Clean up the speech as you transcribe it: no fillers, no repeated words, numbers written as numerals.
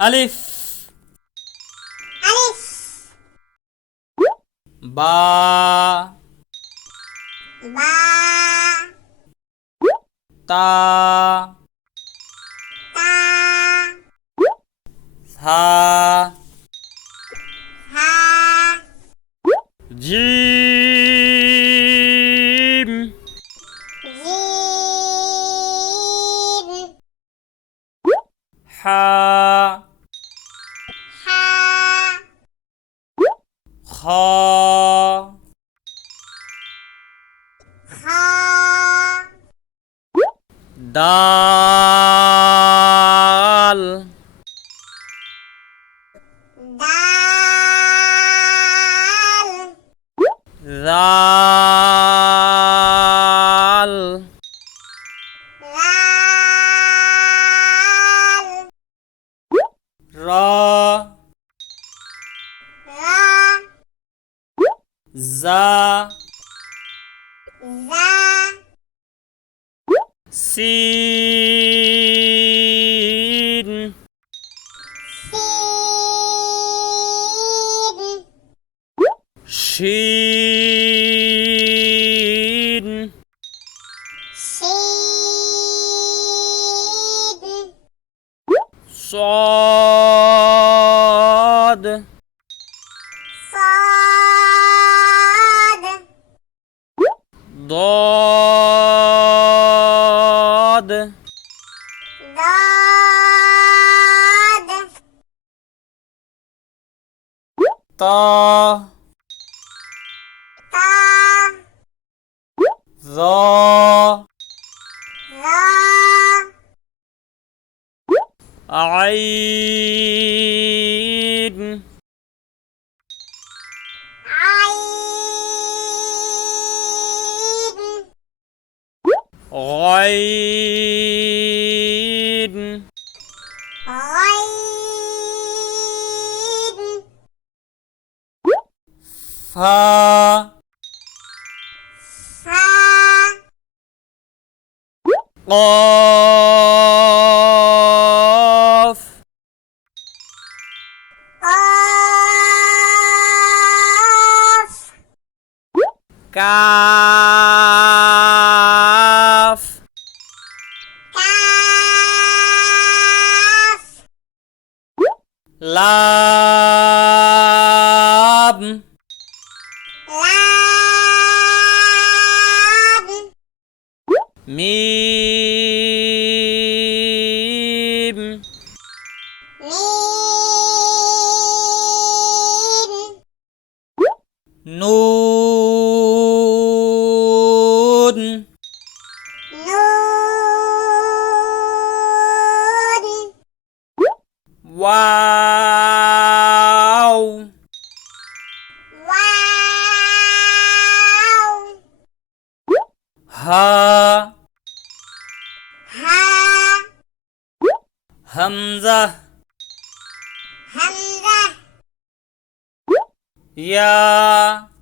আলিফ আলিফ বা বা তা তা থা হা জিম জিম হা হা খ খ দাল দাল রাল রাল র রা জা জা সিন সিন শিন শিন صاد صاد ضاد ضاد طا طا ظا ظا عين عين غين غين فا فا قاف قاف كاف كاف لام لام ميم ميم نون نون واو واو ها ها همزة همزة يا